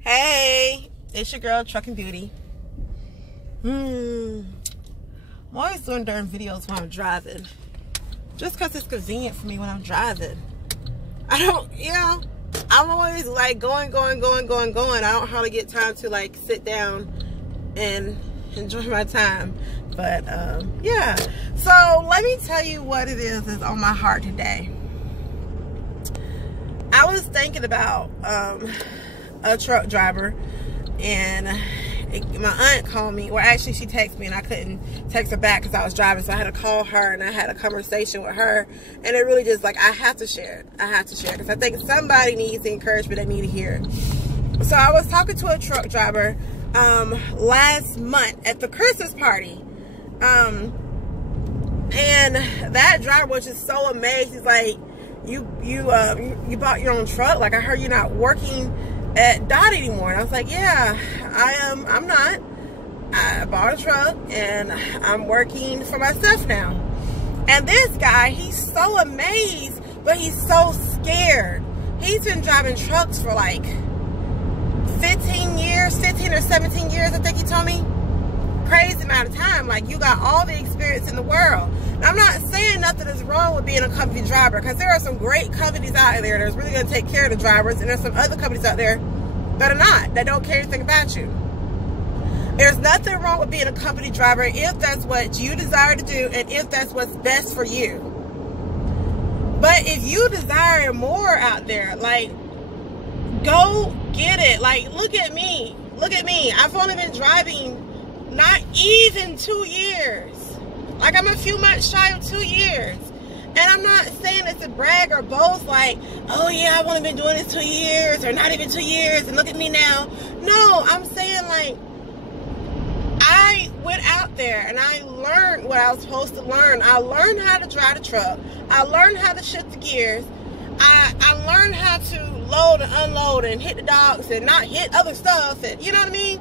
Hey, it's your girl Trucking Beauty. I'm always doing darn videos when I'm driving, just because it's convenient for me when I'm driving. I'm always like going. I don't hardly get time to like sit down and enjoy my time. But yeah, so let me tell you what it is that's on my heart today. I was thinking about a truck driver, and my aunt called me, or actually she texted me and I couldn't text her back because I was driving, so I had to call her and I had a conversation with her, and it really just like I have to share it because I think somebody needs the encouragement they need to hear. So I was talking to a truck driver last month at the Christmas party, and that driver was just so amazed. He's like, you bought your own truck? Like, I heard you're not working at Dot anymore. And I was like, yeah, I'm not. I bought a truck and I'm working for myself now. And this guy, he's so amazed, but he's so scared. He's been driving trucks for like 15 or 17 years, I think he told me. Crazy amount of time. Like, you got all the experience in the world. Now, I'm not saying nothing is wrong with being a company driver, because there are some great companies out there that's really going to take care of the drivers, and there's some other companies out there that are not, that don't care anything about you. There's nothing wrong with being a company driver if that's what you desire to do and if that's what's best for you. But if you desire more out there, like, go get it. Like, look at me. I've only been driving not even 2 years. Like, I'm a few months shy of 2 years. And I'm not saying it's a brag or boast like, oh yeah, I've only been doing this 2 years, or not even 2 years, and look at me now. No, I'm saying, like, I went out there and I learned what I was supposed to learn. I learned how to drive the truck. I learned how to shift the gears. I learned how to load and unload and hit the docks and not hit other stuff, and you know what I mean?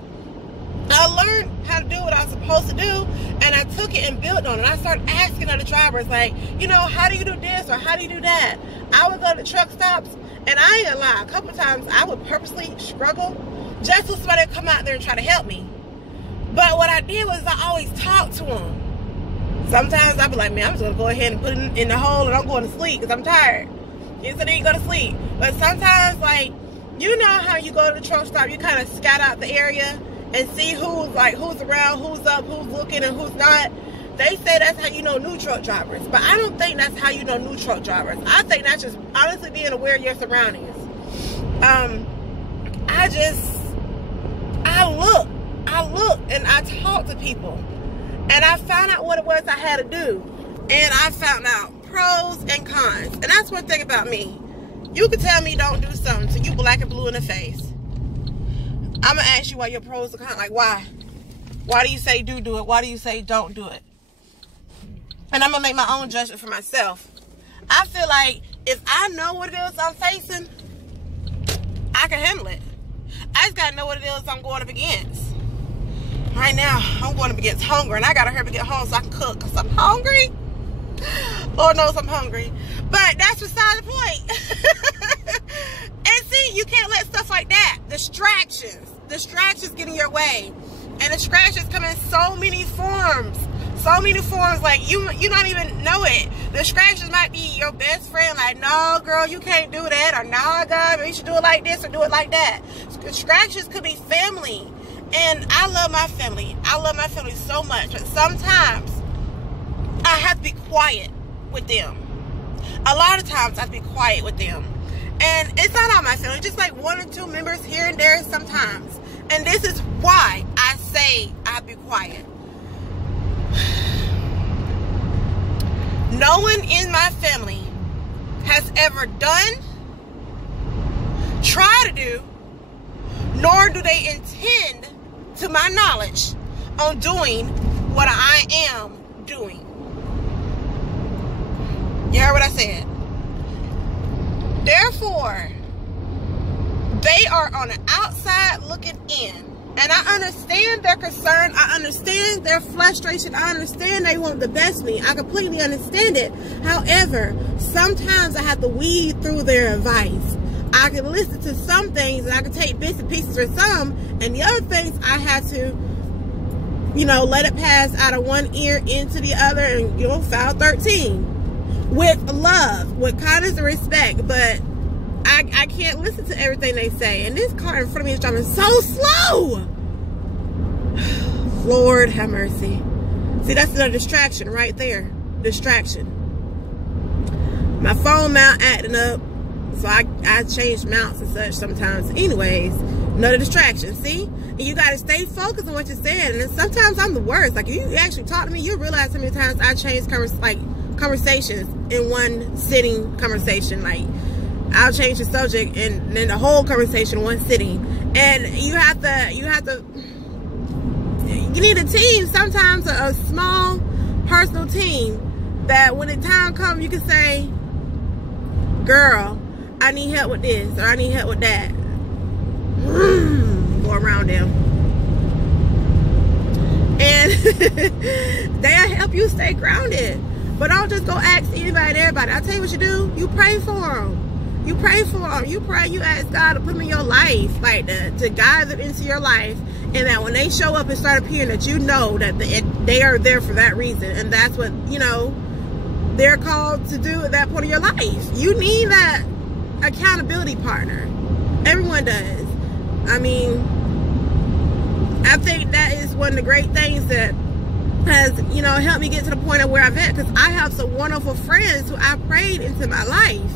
I learned how to do what I was supposed to do, and I took it and built on it. I started asking other drivers, like, you know, how do you do this or how do you do that? I would go to truck stops, and I ain't gonna lie, a couple of times I would purposely struggle just for somebody to come out there and try to help me. But what I did was I always talked to them. Sometimes I'd be like, man, I'm just gonna go ahead and put it in the hole and I'm going to sleep because I'm tired. Yes, I need to go to sleep. But sometimes, like, you know how you go to the truck stop, you kind of scout out the area and see who's around, who's up, who's looking, and who's not. They say that's how you know new truck drivers, but I don't think that's how you know new truck drivers. I think that's just honestly being aware of your surroundings. I look and I talk to people, and I found out what it was I had to do, and I found out pros and cons. And that's one thing about me. You can tell me don't do something till you black and blue in the face. I'm going to ask you what your pros are cons. Like, why? Why do you say do it? Why do you say don't do it? And I'm going to make my own judgment for myself. I feel like if I know what it is I'm facing, I can handle it. I just got to know what it is I'm going up against. Right now, I'm going up against hunger, and I got to hurry to get home so I can cook because I'm hungry. Lord knows I'm hungry. But that's beside the point. And see, you can't let stuff like that, distractions get in your way. And distractions come in so many forms. Like, you don't even know it. Distractions might be your best friend, like, no girl, you can't do that, or no God, you should do it like this or do it like that. Distractions could be family. And I love my family. I love my family so much, but sometimes I have to be quiet with them. A lot of times I have to be quiet with them. And it's not all my family, just like 1 or 2 members here and there sometimes. And this is why I say I'll be quiet. No one in my family has ever done, try to do, nor do they intend, to my knowledge, on doing what I am doing. You heard what I said? Therefore, they are on the outside looking in. And I understand their concern. I understand their frustration. I understand they want the best me. I completely understand it. However, sometimes I have to weed through their advice. I could listen to some things and I could take bits and pieces for some, and the other things I had to, you know, let it pass out of one ear into the other, and, you know, file 13 with love, with kindness and respect. But I can't listen to everything they say, and this car in front of me is driving so slow. Lord have mercy. See, that's another distraction right there. Distraction. My phone mount acting up, so I change mounts and such sometimes. Anyways, another distraction. See, and you got to stay focused on what you're saying. And then sometimes I'm the worst. Like, if you actually talk to me, you realize how many times I change conversations in one sitting conversation. Like, I'll change the subject and then the whole conversation in one sitting. And you need a team, sometimes a small personal team, that when the time comes you can say, girl, I need help with this, or I need help with that. Go around them. And they'll help you stay grounded. But don't just go ask anybody and everybody. I'll tell you what you do. You pray for them. You pray for them. You pray. You ask God to put them in your life, like to guide them into your life, and that when they show up and start appearing, that you know that they are there for that reason, and that's what, you know, they're called to do at that point of your life. You need that accountability partner. Everyone does. I mean, I think that is one of the great things that has, you know, helped me get to the point of where I've at, because I have some wonderful friends who I prayed into my life.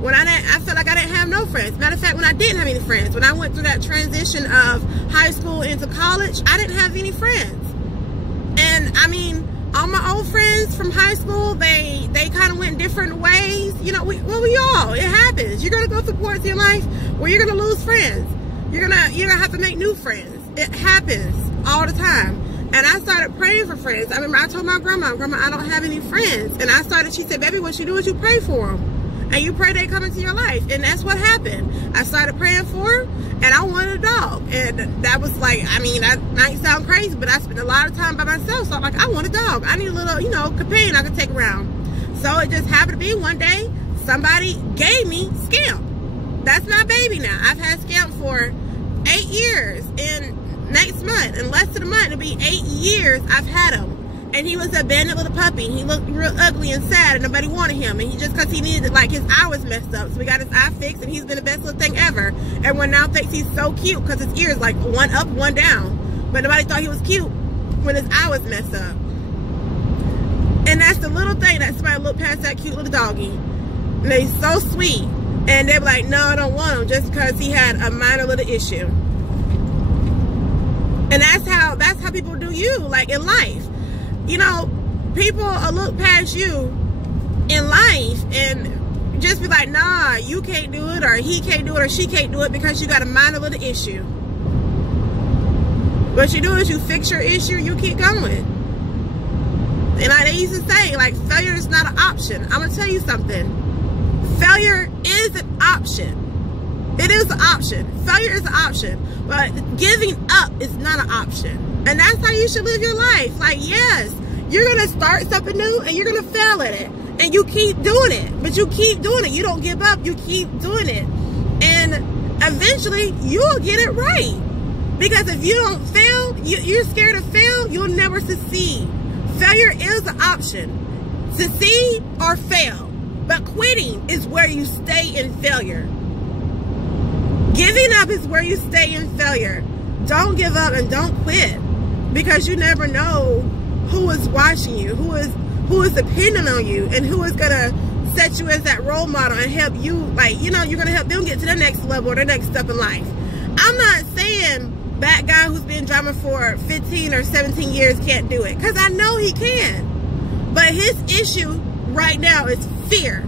When I felt like I didn't have no friends. Matter of fact, when I didn't have any friends, when I went through that transition of high school into college, I didn't have any friends. And I mean, all my old friends from high school, they kind of went different ways. You know, we all, it happens. You're gonna go through points in your life where you're gonna lose friends. You're gonna have to make new friends. It happens all the time. And I started praying for friends. I remember I told my grandma, I don't have any friends. And she said, baby, what you do is you pray for them. And you pray they come into your life. And that's what happened. I started praying for her, and I wanted a dog. And that was like, I mean, that might sound crazy, but I spent a lot of time by myself. So I'm like, I want a dog. I need a little, you know, companion I could take around. So it just happened to be one day, somebody gave me Scamp. That's my baby now. I've had Scamp for 8 years. And next month, in less than a month, it'll be 8 years I've had him. And he was an abandoned little puppy. He looked real ugly and sad, and nobody wanted him. And he just, because he needed, like, his eye was messed up. So we got his eye fixed, and he's been the best little thing ever. Everyone now thinks he's so cute because his ears like one up, one down. But nobody thought he was cute when his eye was messed up. And that's the little thing that somebody looked past that cute little doggy. And he's so sweet. And they were like, no, I don't want him, just because he had a minor little issue. And that's how people do you, like, in life. You know, people will look past you in life and just be like, nah, you can't do it, or he can't do it, or she can't do it because you got a minor little issue. What you do is you fix your issue, you keep going. And like they used to say, like, failure is not an option. I'm going to tell you something. Failure is an option. It is an option. Failure is an option. But giving up is not an option. And that's how you should live your life. Like, yes, you're going to start something new and you're going to fail at it. And you keep doing it. But you keep doing it. You don't give up. You keep doing it. And eventually, you'll get it right. Because if you don't fail, you're scared to fail, you'll never succeed. Failure is an option. Succeed or fail. But quitting is where you stay in failure. Giving up is where you stay in failure. Don't give up and don't quit. Because you never know who is watching you, who is depending on you, and who is gonna set you as that role model and help you, like, you know, you're gonna help them get to the next level or the next step in life. I'm not saying that guy who's been driving for 15 or 17 years can't do it, because I know he can. But his issue right now is fear.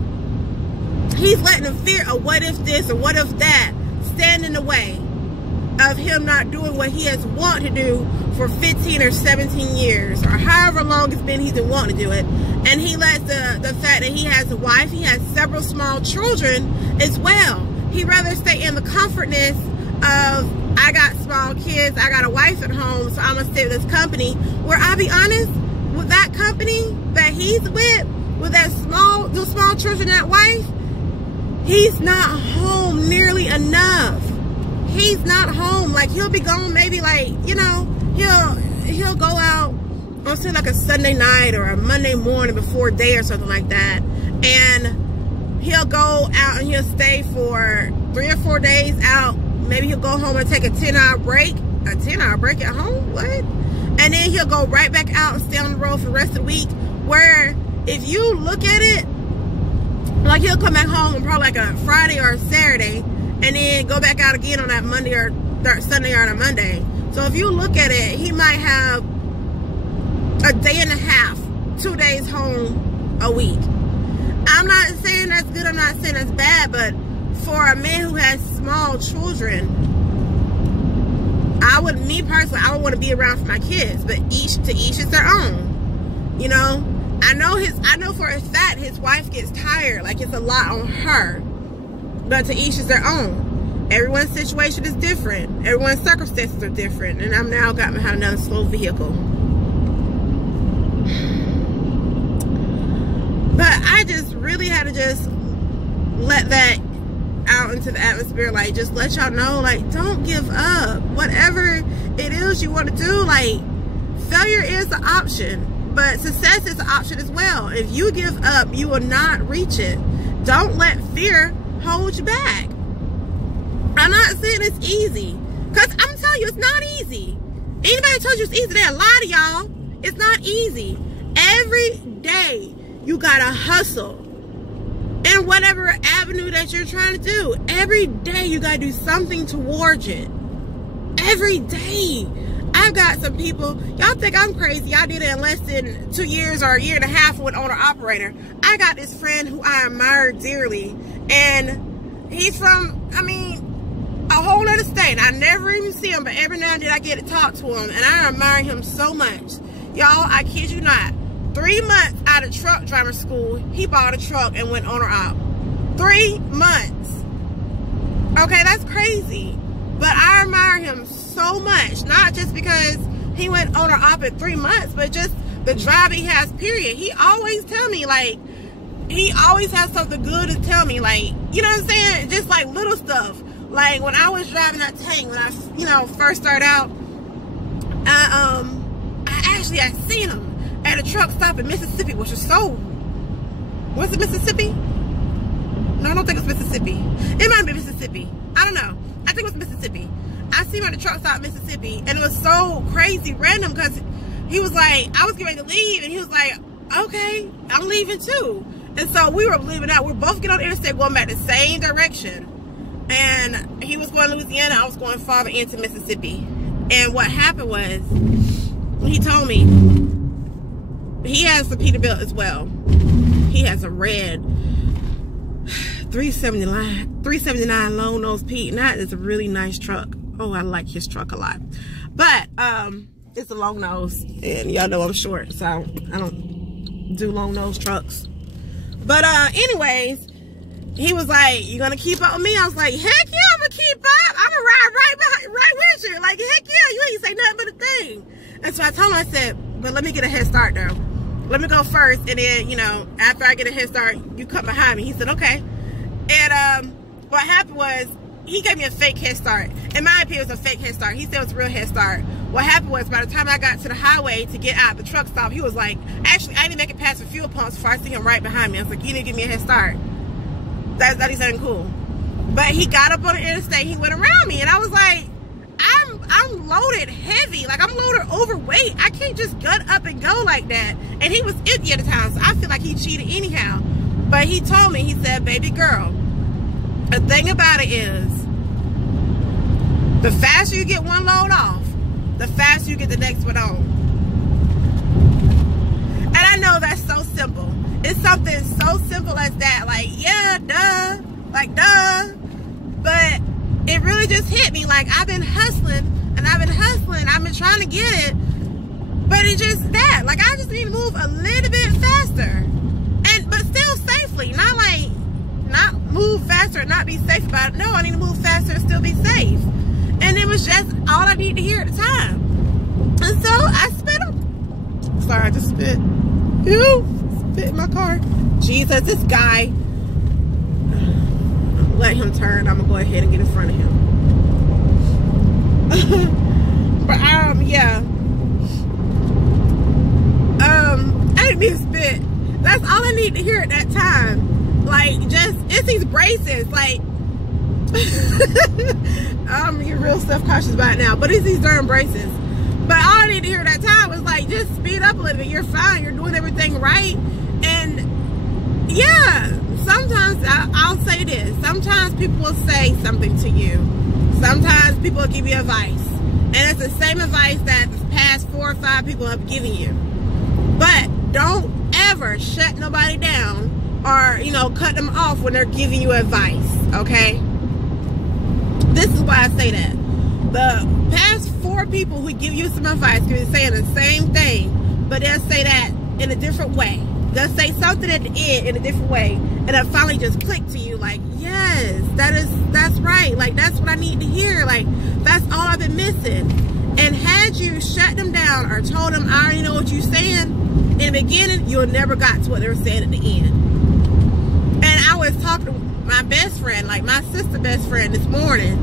He's letting the fear of what if this or what if that stand in the way of him not doing what he has wanted to do for 15 or 17 years, or however long it's been he's been wanting to do it. And he lets the fact that he has a wife, he has several small children as well. He'd rather stay in the comfortness of, I got small kids, I got a wife at home, so I'm gonna stay with this company, where I'll be honest, with that company that he's with that those small children, that wife, he's not home nearly enough. He's not home. Like, he'll be gone maybe, like, you know, he'll go out on, say, like a Sunday night or a Monday morning before day or something like that, and he'll go out and he'll stay for 3 or 4 days out. Maybe he'll go home and take a 10-hour break. A 10-hour break at home? What? And then he'll go right back out and stay on the road for the rest of the week. Where if you look at it, like, he'll come back home on probably like a Friday or a Saturday, and then go back out again on that Monday or Sunday or on a Monday. So if you look at it, he might have a day and a half, 2 days home a week. I'm not saying that's good, I'm not saying that's bad, but for a man who has small children, me personally, I would want to be around for my kids, but to each is their own. You know, I know for a fact his wife gets tired, like it's a lot on her, but to each is their own. Everyone's situation is different. Everyone's circumstances are different, and I'm now got behind another slow vehicle. But I just really had to just let that out into the atmosphere, like, just let y'all know, like, don't give up. Whatever it is you want to do, like, failure is an option, but success is an option as well. If you give up, you will not reach it. Don't let fear hold you back. I'm not saying it's easy, because I'm telling you, it's not easy. Anybody told you it's easy, they lie to y'all. It's not easy. Every day you gotta hustle in whatever avenue that you're trying to do. Every day you gotta do something towards it. Every day. I've got some people, y'all think I'm crazy. I did it in less than 2 years or a year and a half with owner operator. I got this friend who I admire dearly, and he's from, I mean, a whole other state. I never even see him, but every now and then I get to talk to him, and I admire him so much. Y'all, I kid you not. 3 months out of truck driver school, he bought a truck and went owner op. 3 months. Okay, that's crazy. But I admire him so much. Not just because he went owner op in 3 months, but just the drive he has, period. He always tell me, like, he always has something good to tell me. Like, you know what I'm saying? Just like little stuff. Like when I was driving that tank, when I, you know, first started out, I seen him at a truck stop in Mississippi, which was so, was it Mississippi? No, I don't think it's Mississippi. It might be Mississippi. I don't know. I think it was Mississippi. I seen him at a truck stop in Mississippi, and it was so crazy random because he was like, I was getting ready to leave, and he was like, okay, I'm leaving too. And so we were leaving out. We were both getting on the interstate going back the same direction. And he was going to Louisiana, I was going farther into Mississippi. And what happened was, he told me, he has a Peterbilt as well. He has a red 379 long nose Pete, and that is a really nice truck. Oh, I like his truck a lot. But it's a long nose, and y'all know I'm short, so I don't do long nose trucks. But anyways, he was like, you gonna keep up with me? I was like, heck yeah, I'm gonna keep up. I'm gonna ride right with you. Like, heck yeah, you ain't say nothing but a thing. And so I told him, I said, but let me get a head start though. Let me go first, and then, you know, after I get a head start, you come behind me. He said, okay. And what happened was, he gave me a fake head start. In my opinion, it was a fake head start. He said it was a real head start. What happened was, by the time I got to the highway to get out the truck stop, he was like, actually, I didn't make it past the fuel pumps before I see him right behind me. I was like, you need to give me a head start. That is something cool. But he got up on the interstate, he went around me, and I was like, I'm loaded heavy. Like, I'm loaded overweight. I can't just gut up and go like that. And he was empty at the time, so I feel like he cheated anyhow. But he told me, he said, baby girl, the thing about it is, the faster you get one load off, the faster you get the next one on. And I know that's so simple. It's something so simple as that. Like, yeah, duh. Like, duh. But it really just hit me. Like, I've been hustling, and I've been hustling. I've been trying to get it. But it's just that. Like, I just need to move a little bit faster. But still safely. Not like, not move faster and not be safe about it. No, I need to move faster and still be safe. And it was just all I needed to hear at the time. And so I spit him. Sorry, I just spit. Ew. Spit in my car. Jesus, this guy. let him turn, I'm gonna go ahead and get in front of him. But yeah. I didn't mean to spit. That's all I need to hear at that time. Like, just, it's these braces. Like, I'm real self-conscious about it now, but it's these darn braces. But all I need to hear at that time was like, just speed up a little bit. You're fine. You're doing everything right. And yeah, sometimes I'll say this. Sometimes people will say something to you. Sometimes people will give you advice. And it's the same advice that the past 4 or 5 people have given you. But don't ever shut nobody down or, you know, cut them off when they're giving you advice, okay? This is why I say that. The past 4 people who give you some advice could be saying the same thing, but they'll say that in a different way. They'll say something at the end in a different way, and it'll finally just click to you like, yes, that's right. Like, that's what I need to hear. Like, that's all I've been missing. And had you shut them down or told them, I already know what you're saying in the beginning, you'll never got to what they were saying at the end. And I was talking to my best friend, like my sister best friend this morning,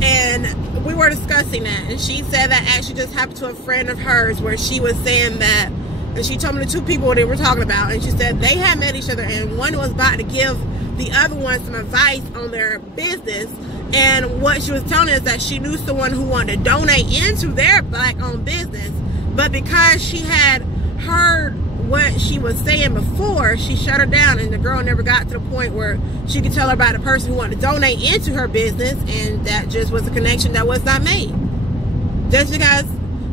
and we were discussing that, and she said that actually just happened to a friend of hers where she was saying that, and she told me the 2 people they were talking about, and she said they had met each other, and one was about to give the other one some advice on their business. And what she was telling us that she knew someone who wanted to donate into their Black-owned business, but because she had heard what she was saying before, she shut her down, and the girl never got to the point where she could tell her about the person who wanted to donate into her business, and that just was a connection that was not made. Just because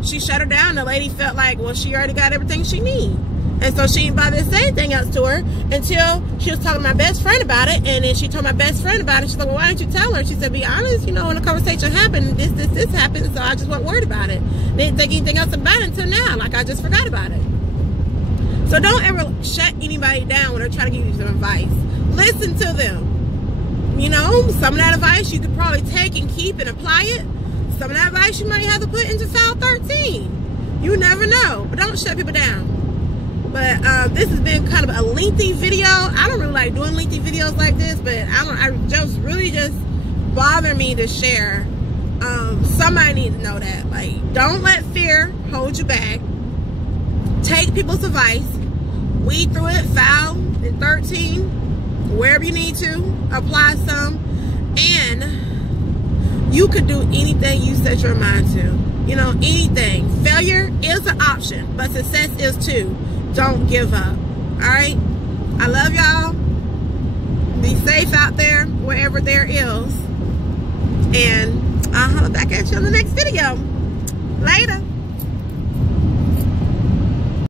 she shut her down, the lady felt like, well, she already got everything she needs. And so she didn't bother to say anything else to her until she was talking to my best friend about it. And then she told my best friend about it. She's like, well, why didn't you tell her? She said, be honest, you know, when the conversation happened, this happened, so I just wasn't worried about it. Didn't think anything else about it until now. Like, I just forgot about it. So don't ever shut anybody down when they're trying to give you some advice. Listen to them. You know, some of that advice you could probably take and keep and apply it. Some of that advice you might have to put into file 13. You never know. But don't shut people down. But this has been kind of a lengthy video. I don't really like doing lengthy videos like this, but I just really just bother me to share. Somebody needs to know that. Like, don't let fear hold you back. Take people's advice. Weed through it, file in 13, wherever you need to, apply some, and you could do anything you set your mind to. You know, anything. Failure is an option, but success is too. Don't give up. Alright? I love y'all. Be safe out there, wherever there is. And I'll holler back at you on the next video. Later.